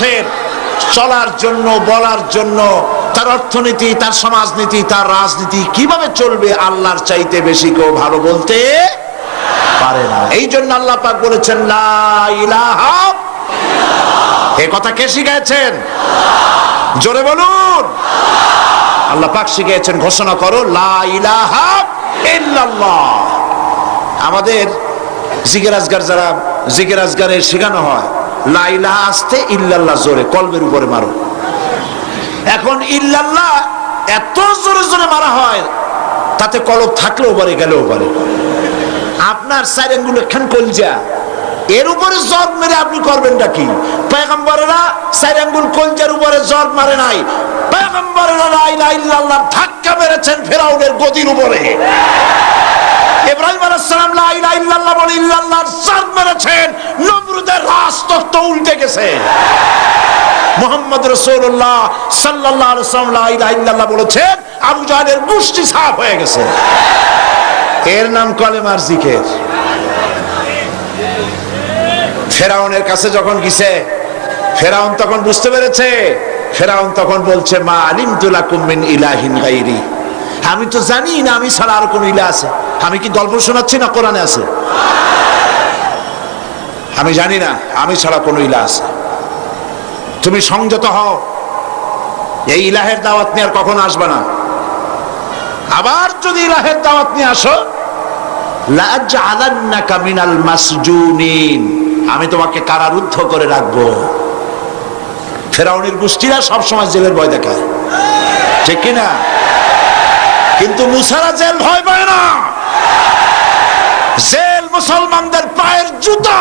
মানুষের চলার জন্য, বলার জন্য, তার অর্থনীতি, তার সমাজনীতি, তার রাজনীতি কীভাবে চলবে আল্লাহর চাইতে বেশি কেউ ভালো বলতে পারে না। এই জন্য আল্লাহ পাক বলেছেন এ কথা কে শিখাইছেন জোরে বলুন। আল্লাহ পাক শিখিয়েছেন, ঘোষণা করো আমাদের জিগের আজগার যারা, জিগের আজগারে শেখানো হয় লা ইলাহা আসতে ইল্লাল্লাহ জোরে, কলবের উপরে মারো। এখন ইল্লাল্লাহ এত জোরে জোরে মারা হয়, তাতে কলব থাকলেও পারে, গেলেও পারে। আপনার চার খান কলজা। এর উপরে জব মেরে আপনি করবেনটা কি? পেগম্বরেরা চার আঙ্গুল কলজার উপরে জব মারে নাই। পেগম্বরেরা ধাক্কা মেরেছেন ফেরাউনের গদির উপরে। ইব্রাহিম আলাইহিস সালাম, লা ইলাহা ইল্লাল্লাহ বলে ইল্লাল্লাহর জাত মেরেছেন, নমরুদের উল্টে গেছে। মোহাম্মদ রাসূলুল্লাহ সাল্লাল্লাহু আলাইহি লা ইলাহা ইল্লাল্লাহ বলেছেন, আবু মুষ্টি সাফ হয়ে গেছে। এর নাম কলেমার জিকির। ফেরাউনের কাছে যখন গিয়েছে ফেরাউন তখন বুঝতে পেরেছে, ফেরাউন তখন বলছে, মা আলিম তুলাকুম মিন ইলাহিন গাইরি আমি তো জানি না, আমি ছাড়া আর কোন ইলা আছে। আমি কি গল্প শোনাচ্ছি না কোরআনে আছে? আমি জানি না, আমি ছাড়া কোন ইলা আছে। তুমি সংযত হও। এই ইলাহের দাওয়াত নিয়ে আর কখন আসবে না। আবার যদি ইলাহের দাওয়াত নিয়ে আসো মিনাল মাসজুনিন। আমি তোমাকে কারারুদ্ধ করে রাখব। ফেরাউনের গোষ্ঠীরা সবসময় জেলের ভয় দেখায়। ঠিক কিনা? কিন্তু মুসারা জেল ভয় পায় না। জেল মুসলমানদের পায়ের জুতা।